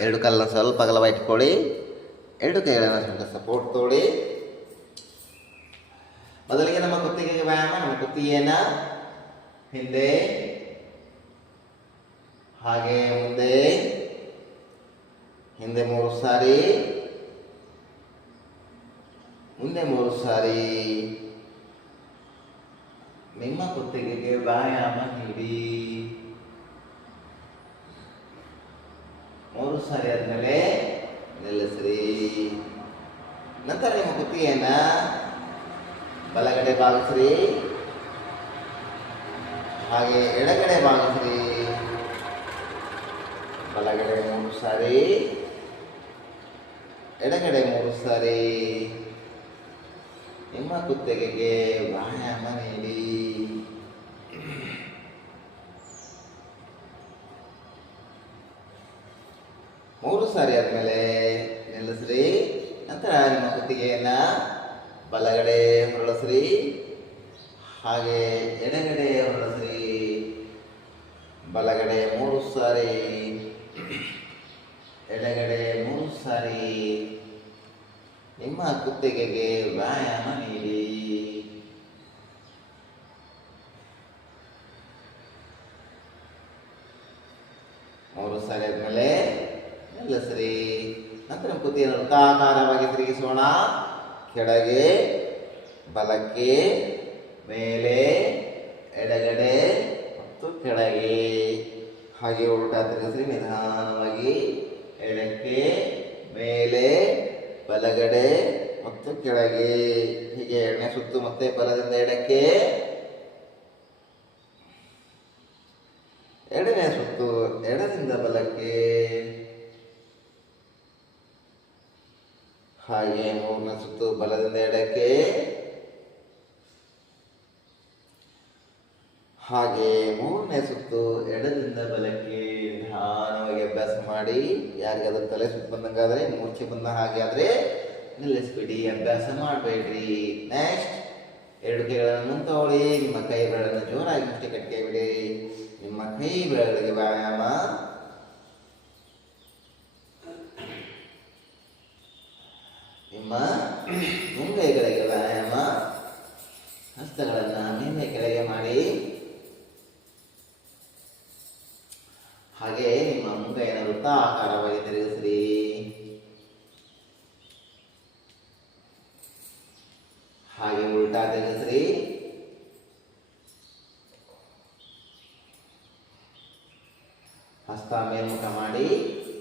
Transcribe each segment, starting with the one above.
ಎರಡು ಕಲ್ಲನ್ನ ಸ್ವಲ್ಪ ಅಗಲವಾಗಿ ಇಟ್ಕೊಳ್ಳಿ ಎರಡು ಕೈಗಳನ್ನು ಸ್ವಲ್ಪ ಸಪೋರ್ಟ್ ತೋಡಿ. ಮೊದಲಿಗೆ ನಮ್ಮ ಕುತ್ತಿಗೆಗೆ ವ್ಯಾಯಾಮ, ನಮ್ಮ ಕುತ್ತಿಗೆಯನ್ನ ಹಿಂದೆ, ಹಾಗೆ ಮುಂದೆ, ಹಿಂದೆ ಮೂರು ಸಾರಿ, ಮುಂದೆ ಮೂರು ಸಾರಿ. ನಿಮ್ಮ ಕುತ್ತಿಗೆಗೆ ವ್ಯಾಯಾಮ ನೀಡಿ ಮೂರು ಸಾರಿ ಆದ್ಮೇಲೆ ನಿಲ್ಲಿಸ್ರಿ. ನಂತರ ನಿಮ್ಮ ಕುತ್ತಿಗೆಯನ್ನ ಬಲಗಡೆ ಭಾಗಿಸ್ರಿ ಹಾಗೆ ಎಡಗಡೆ ಭಾಗಿಸ್ರಿ ಬಲಗಡೆ ಮೂರು ಸಾರಿ. ಎಡಗಡೆ ಮೂರು ಸಾರಿ. ನಿಮ್ಮ ಕುತ್ತಿಗೆಗೆ ವ್ಯಾಯಾಮ ನೀಡಿ. ಮೂರು ಸಾರಿ ಆದ್ಮೇಲೆ ನಿಲ್ಲಿಸ್ರಿ ನಂತರ ನಿಮ್ಮ ಕುತ್ತಿಗೆಯನ್ನ ಬಲಗಡೆ ಹೊರಳಿಸ್ರಿ ಹಾಗೆ ಎಡಗಡೆ ಹೊರಳಿಸ್ರಿ ಬಲಗಡೆ ಮೂರು ಸಾರಿ, ಎಡಗಡೆ ಮೂರು ಸಾರಿ. ನಿಮ್ಮ ಕುತ್ತಿಗೆಗೆ ವ್ಯಾಯಾಮ ನೀಡಿ. ಮೂರು ಸಾರಿ ಆದ್ಮೇಲೆ ನಿಲ್ಲಿಸ್ರಿ ನಂತರ ಕುತ್ತಿಯನ್ನು ವೃತ್ತಾಕಾರವಾಗಿ ತಿರುಗಿಸೋಣ. ಕೆಳಗೆ ಬಲಕ್ಕೆ, ಮೇಲೆ ಎಡಗಡೆ ಮತ್ತು ಕೆಳಗೆ. ಹಾಗೆ ಉಲ್ಟಾ ತಿರುಗಿಸ್ರಿ ನಿಧಾನವಾಗಿ ಎಡಕ್ಕೆ, ಮೇಲೆ ಬಲಗಡೆ ಮತ್ತು ಕೆಳಗೆ. ಹೀಗೆ ಎಣ್ಣೆ ಸುತ್ತು ಮತ್ತೆ ಬಲದಿಂದ ಎಡಕ್ಕೆ. ಎರಡನೇ ಸುತ್ತು ಎಡದಿಂದ ಬಲಕ್ಕೆ. ಹಾಗೆ ಮೂರನ ಸುತ್ತು ಬಲದಿಂದ ಎಡಕ್ಕೆ. ಹಾಗೆ ಮೂರನೇ ಸುತ್ತು ಎಡದಿಂದ ಬಲಕ್ಕೆ ನಿಧಾನವಾಗಿ ಅಭ್ಯಾಸ ಮಾಡಿ. ಯಾರಿಗಾದ್ರೂ ತಲೆ ಸುತ್ತು ಬಂದಂಗಾದ್ರೆ, ಮೂರ್ಛೆ ಬಂದ ಹಾಗೆ ಆದ್ರೆ ನಿಲ್ಲಿಸ್ಬಿಡಿ, ಅಭ್ಯಾಸ ಮಾಡಬೇಡ್ರಿ. ನೆಕ್ಸ್ಟ್ ಎರಡು ಕೈಗಳನ್ನು ತಗೊಳ್ಳಿ ನಿಮ್ಮ ಕೈ ಬೆರಳನ್ನು ಜೋರಾಗಿ ಮುಷ್ಟಿ ಬಿಡಿ ನಿಮ್ಮ ಕೈ ಬೆರಳಿಗೆ ವ್ಯಾಯಾಮ ನಿಮ್ಮ ಮುಂಗೈಗಳಿಗೆ ವ್ಯಾಯಾಮ, ಹಸ್ತಗಳನ್ನು ಮೇಲೆ ಕೆಳಗೆ ಮಾಡಿ. ಹಾಗೆ ನಿಮ್ಮ ಮುಂಗೈನ ವೃತ್ತಾಕಾರವಾಗಿ ತಿರುಗಿಸ್ರಿ. ಹಾಗೆ ಉಲ್ಟಾ ತಿರುಗಿಸ್ರಿ. ಹಸ್ತ ಮೇಲ್ಮುಖ ಮಾಡಿ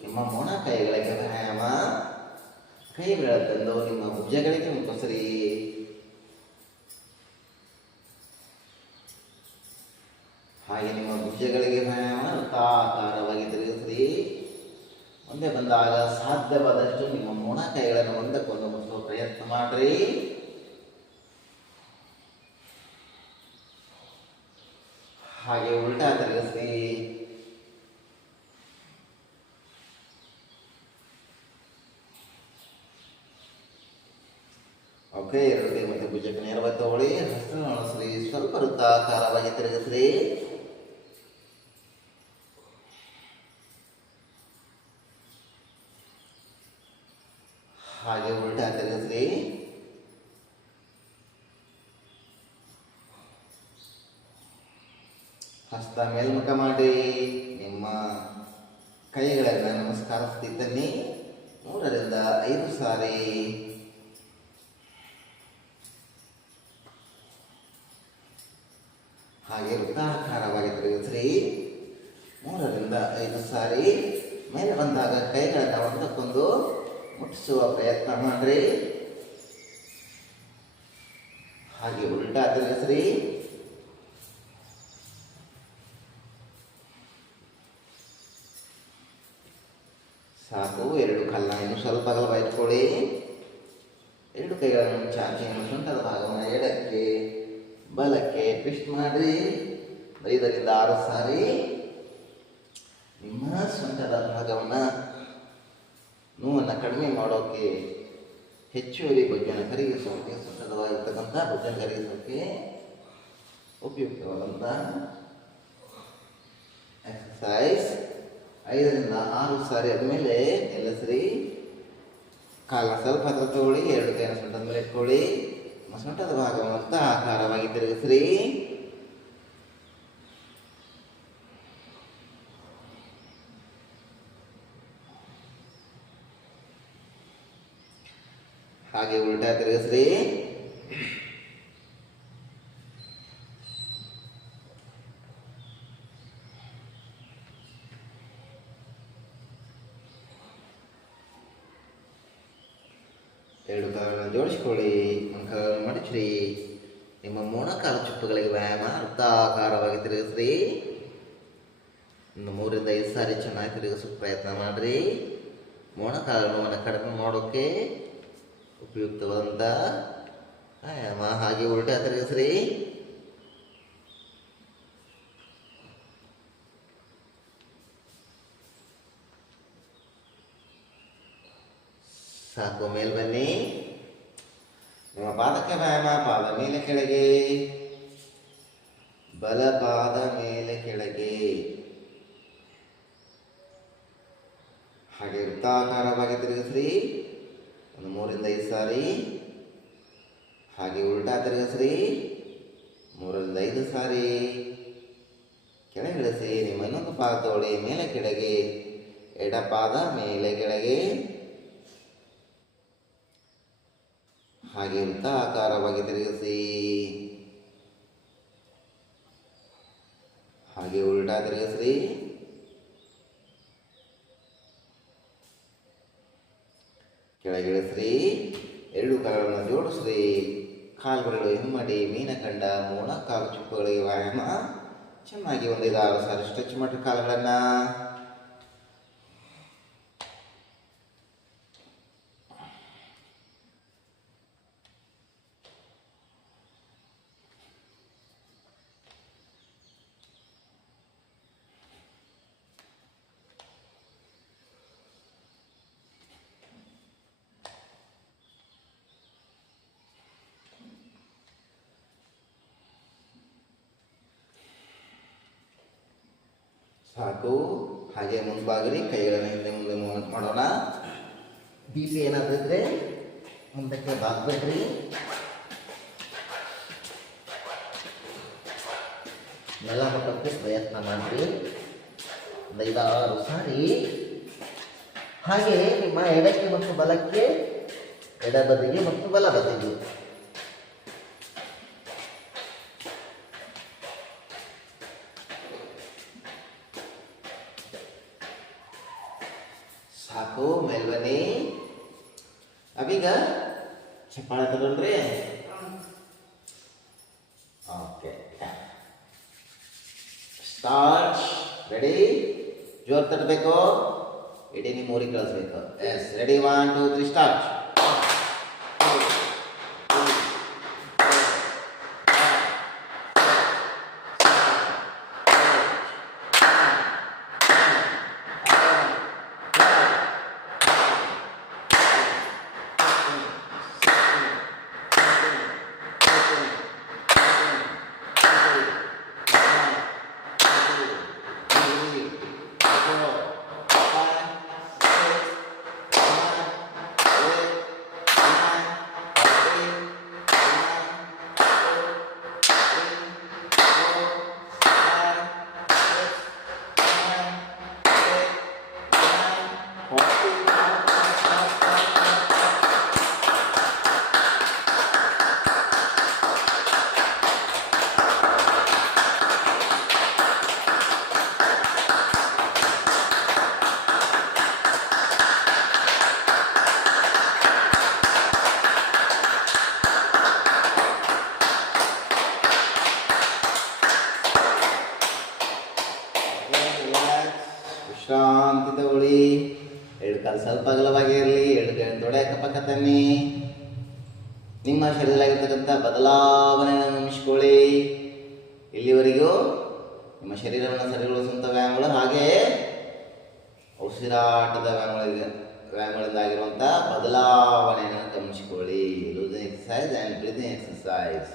ನಿಮ್ಮ ಮೊಣ ಕೈಗಳಿಗೆ ವ್ಯಾಯಾಮ. ಕೈ ತಂದು ನಿಮ್ಮ ಭುಜಗಳಿಗೆ ಮುಖಸರಿ. ಹಾಗೆ ನಿಮ್ಮ ಭುಜಗಳಿಗೆ ವೃತ್ತಾಕಾರವಾಗಿ ತಿರುಗಿಸ್ರಿ ಮುಂದೆ ಬಂದಾಗ ಸಾಧ್ಯವಾದಷ್ಟು ನಿಮ್ಮ ಮೊಣ ಕೈಗಳನ್ನು ಒಂದಕ್ಕೊಂದು ಮುಟ್ಟುವ ಪ್ರಯತ್ನ ಮಾಡ್ರಿ. ಹಾಗೆ ಉಲ್ಟಾ ತಿರುಗಿಸ್ರಿ ಓಕೆ ಎರಡು ಭುಜಕ್ಕೆ ನೇರವಾಗಿ ತಗೊಳ್ಳಿ ಹಸ್ತ ಸ್ವಲ್ಪ ವೃತ್ತಾಕಾರವಾಗಿ ತಿರುಗಿಸ್ರಿ. ಹಾಗೆ ಉಲ್ಟಾ ತಿರುಗಿಸ್ರಿ. ಹಸ್ತ ಮೇಲ್ಮುಖ ಮಾಡಿ. ನಿಮ್ಮ ಕೈಗಳನ್ನು ನಮಸ್ಕಾರ ಸ್ಥಿತಿಯಲ್ಲಿ ಮೂರರಿಂದ ಐದು ಸಾರಿ. ಐದು ಸಾರಿ ಮೇಲೆ ಬಂದಾಗ ಕೈಗಳನ್ನು ಒಂದಕ್ಕೊಂದು ಮುಟ್ಟಿಸುವ ಪ್ರಯತ್ನ ಮಾಡ್ರಿ. ಹಾಗೆ ಉಲ್ಟಾ ತಿರುಗಿಸ್ರಿ. ಸಾಕು, ಎರಡು ಕಲ್ಲ ಇನ್ನು ಸ್ವಲ್ಪ ಅಗಲ ಇಟ್ಕೊಳ್ಳಿ ಎರಡು ಕೈಗಳನ್ನು ಚಾಚಿಯನ್ನು ಸೊಂಟದ ಭಾಗವನ್ನು ಎಡಕ್ಕೆ, ಬಲಕ್ಕೆ ಟ್ವಿಸ್ಟ್ ಮಾಡಿ ಐದರಿಂದ ಆರು ಸಾರಿ. ಸೊಂಟದ ಭಾಗವನ್ನು ನೋವನ್ನು ಕಡಿಮೆ ಮಾಡೋಕ್ಕೆ ಹೆಚ್ಚುವರಿ ಭಜನ ಕರಗಿಸೋಕೆ ಸೊಂಟದವಾಗಿರ್ತಕ್ಕಂಥ ಭಜನ ಕರಗಿಸೋಕೆ ಉಪಯುಕ್ತವಾದಂಥ ಎಕ್ಸಸೈಸ್ ಐದರಿಂದ ಆರು ಸಾರಿ ಆದಮೇಲೆ ನಿಲ್ಲಿಸ್ರಿ ಕಾಲ ಸ್ವಲ್ಪ ಹತ್ರ ತಗೊಳ್ಳಿ, ಎರಡು ಕೈನ ಸೊಂಟದ ಮೇಲೆ ಇಟ್ಕೊಳ್ಳಿ ಮಸೊಂಟದ ಸೊಂಟದ ಭಾಗ ಮೊತ್ತ ಆಕಾರವಾಗಿ ತಿರುಗಿಸ್ರಿ. ಹಾಗೆ ಉಲ್ಟಾ ತಿರುಗಿಸ್ರಿ. ಎರಡು ಕಾಲುಗಳನ್ನು ಜೋಡಿಸಿಕೊಳ್ಳಿ. ಮೊಣಕಾಲನ್ನು ಮಡಚಿರಿ. ನಿಮ್ಮ ಮೊಣಕಾಲು ಚುಪ್ಪುಗಳಿಗೆ ವ್ಯಾಯಾಮ ಅರ್ಧಾಕಾರವಾಗಿ ತಿರುಗಿಸ್ರಿ. ಒಂದು ಮೂರಿಂದ ಐದು ಸಾರಿ ಚೆನ್ನಾಗಿ ತಿರುಗಿಸೋಕೆ ಪ್ರಯತ್ನ ಮಾಡಿರಿ. ನೋವನ್ನು ಕಡಿಮೆ ಮಾಡೋಕ್ಕೆ ಉಪಯುಕ್ತವಾದಂಥ ಆಯಾಮ. ಹಾಗೆ ಉಲ್ಟಾ ತಿರುಗಿಸ್ರಿ ಸಾಕು, ಮೇಲ್ ಬನ್ನಿ. ನಿಮ್ಮ ಪಾದಕ್ಕೆ ವ್ಯಾಯಾಮ, ಪಾದ ಮೇಲೆ, ಕೆಳಗೆ. ಬಲ ಪಾದ ಮೇಲೆ, ಕೆಳಗೆ. ಹಾಗೆ ವೃತ್ತಾಕಾರವಾಗಿ ತಿರುಗಿಸ್ರಿ. ಒಂದು ಮೂರಿಂದ ಐದು ಸಾರಿ. ಹಾಗೆ ಉಲ್ಟಾ ತಿರುಗಿಸ್ರಿ. ಮೂರರಿಂದ ಐದು ಸಾರಿ. ಕೆಳಗಿಳಿಸಿ ನಿಮ್ಮ ಇನ್ನೊಂದು ಪಾದ ತೋಳಿ ಮೇಲೆ ಕೆಳಗೆ, ಎಡ ಪಾದ ಮೇಲೆ ಕೆಳಗೆ. ಹಾಗೆ ವೃತ್ತಾಕಾರವಾಗಿ ತಿರುಗಿಸಿ. ಹಾಗೆ ಉಲ್ಟಾ ತಿರುಗಿಸ್ರಿ. ಕೆಳಗಿಳಿಸ್ರಿ. ಎರಡು ಕಾಲುಗಳನ್ನು ಜೋಡಿಸ್ರಿ. ಕಾಲುಗಳು ಹಿಮ್ಮಡಿ, ಮೀನಕಂಡ ಮೂಣ ಕಾಲು ಚುಪ್ಪುಗಳಿಗೆ ವ್ಯಾಯಾಮ. ಚೆನ್ನಾಗಿ ಒಂದು ಸಾರಿ ಸ್ಟ್ರೆಚ್ ಮಾಡಿರಿ ಕಾಲುಗಳನ್ನು. ಸಾಕು. ಹಾಗೆ ಮುಂಭಾಗರಿ ಕೈಗಳನ್ನು ಹಿಂದೆ ಮುಂದೆ ಮೂವ್ಮೆಂಟ್ ಮಾಡೋಣ. ಬಿ ಪಿ ಏನಾದರೂ ಇದ್ರೆ ಮುಂದಕ್ಕೆ ಬಾಗ್ಬೇಡ್ರಿ. ನೆಲ ಮಟ್ಟಕ್ಕೆ ಪ್ರಯತ್ನ ಮಾಡಿರಿ. ಐದಾರು ಸಾರಿ. ಹಾಗೆ ನಿಮ್ಮ ಎಡಕ್ಕೆ ಮತ್ತು ಬಲಕ್ಕೆ ಎಡ ಮತ್ತು ಬಲ ಬದಿಗೆ. ಚಪ್ಪಾಳೆ ತಗೊಂಡ್ರಿ ಓಕೆ ಸ್ಟಾರ್ಟ್ ರೆಡಿ ಜೋರ್ ತಟ್ಟಬೇಕು ಇಡೀ ನಿಮ್ಮ ಊರಿಗೆ ಕಳಿಸ್ಬೇಕು yes ready one two three start ಎರಡು ಕಾಲು ಸ್ವಲ್ಪ ಅಗಲವಾಗಿ ಇರಲಿ ಎರಡು ಕೈ ತೊಡೆ ಅಕ್ಕಪಕ್ಕ ತನ್ನಿ. ನಿಮ್ಮ ಶರೀರದಲ್ಲಿರ್ತಕ್ಕಂಥ ಬದಲಾವಣೆಯನ್ನು ನಮಿಸ್ಕೊಳ್ಳಿ ಇಲ್ಲಿವರೆಗೂ ನಿಮ್ಮ ಶರೀರವನ್ನು ಸರಿಗೊಳಿಸುವಂಥ ವ್ಯಾಯಾಮಗಳು ಹಾಗೆ ಉಸಿರಾಟದ ವ್ಯಾಯಾಮಗಳಿಗೆ ವ್ಯಾಯಾಮಗಳಿಂದ ಆಗಿರುವಂಥ ಬದಲಾವಣೆಯನ್ನು ಗಮನಿಸಿಕೊಳ್ಳಿ. Loosening exercise and breathing exercise